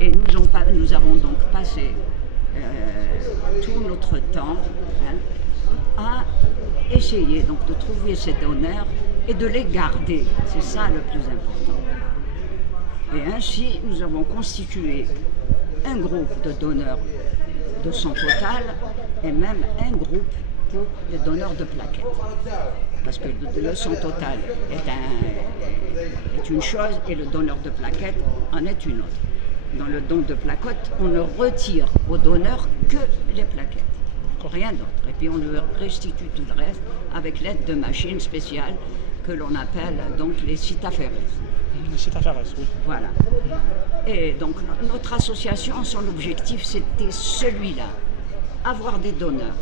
Et nous avons donc passé tout notre temps à essayer donc de trouver ces donneurs et de les garder. C'est ça le plus important. Et ainsi, nous avons constitué un groupe de donneurs de sang total et même un groupe pour les donneurs de plaquettes. Parce que le sang total est une chose et le donneur de plaquettes en est une autre. Dans le don de plaquettes, on ne retire au donneur que les plaquettes, rien d'autre. Et puis on lui restitue tout le reste avec l'aide de machines spéciales que l'on appelle donc les cytaphéreses. Les cytaphéreses, oui. Voilà. Et donc notre association, son objectif c'était celui-là, avoir des donneurs,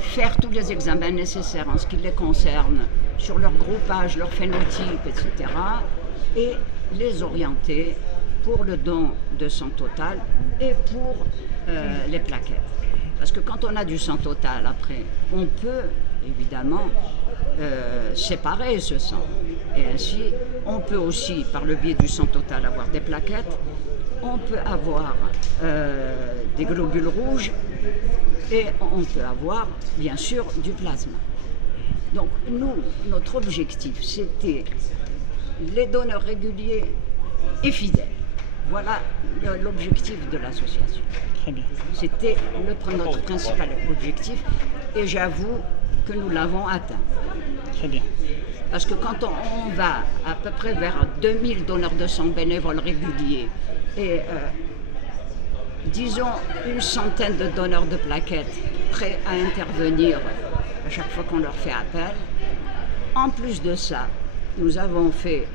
faire tous les examens nécessaires en ce qui les concerne, sur leur groupage, leur phénotype, etc. et les orienter pour le don de sang total et pour les plaquettes. Parce que quand on a du sang total après, on peut évidemment séparer ce sang. Et ainsi, on peut aussi, par le biais du sang total, avoir des plaquettes, on peut avoir des globules rouges et on peut avoir, bien sûr, du plasma. Donc, nous, notre objectif, c'était les donneurs réguliers et fidèles. Voilà l'objectif de l'association. Très bien. C'était notre principal objectif et j'avoue que nous l'avons atteint. Très bien. Parce que quand on va à peu près vers 2000 donneurs de sang bénévoles réguliers et disons une centaine de donneurs de plaquettes prêts à intervenir à chaque fois qu'on leur fait appel, en plus de ça, nous avons fait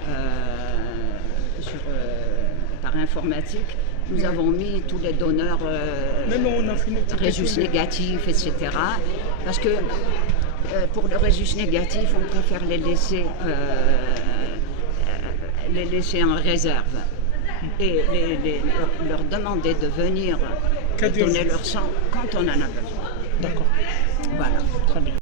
par informatique, nous avons mis tous les donneurs résus négatifs, etc. Parce que pour le résus négatif, on préfère les laisser en réserve et leur demander de venir donner leur sang quand on en a besoin. D'accord. Voilà. Très bien.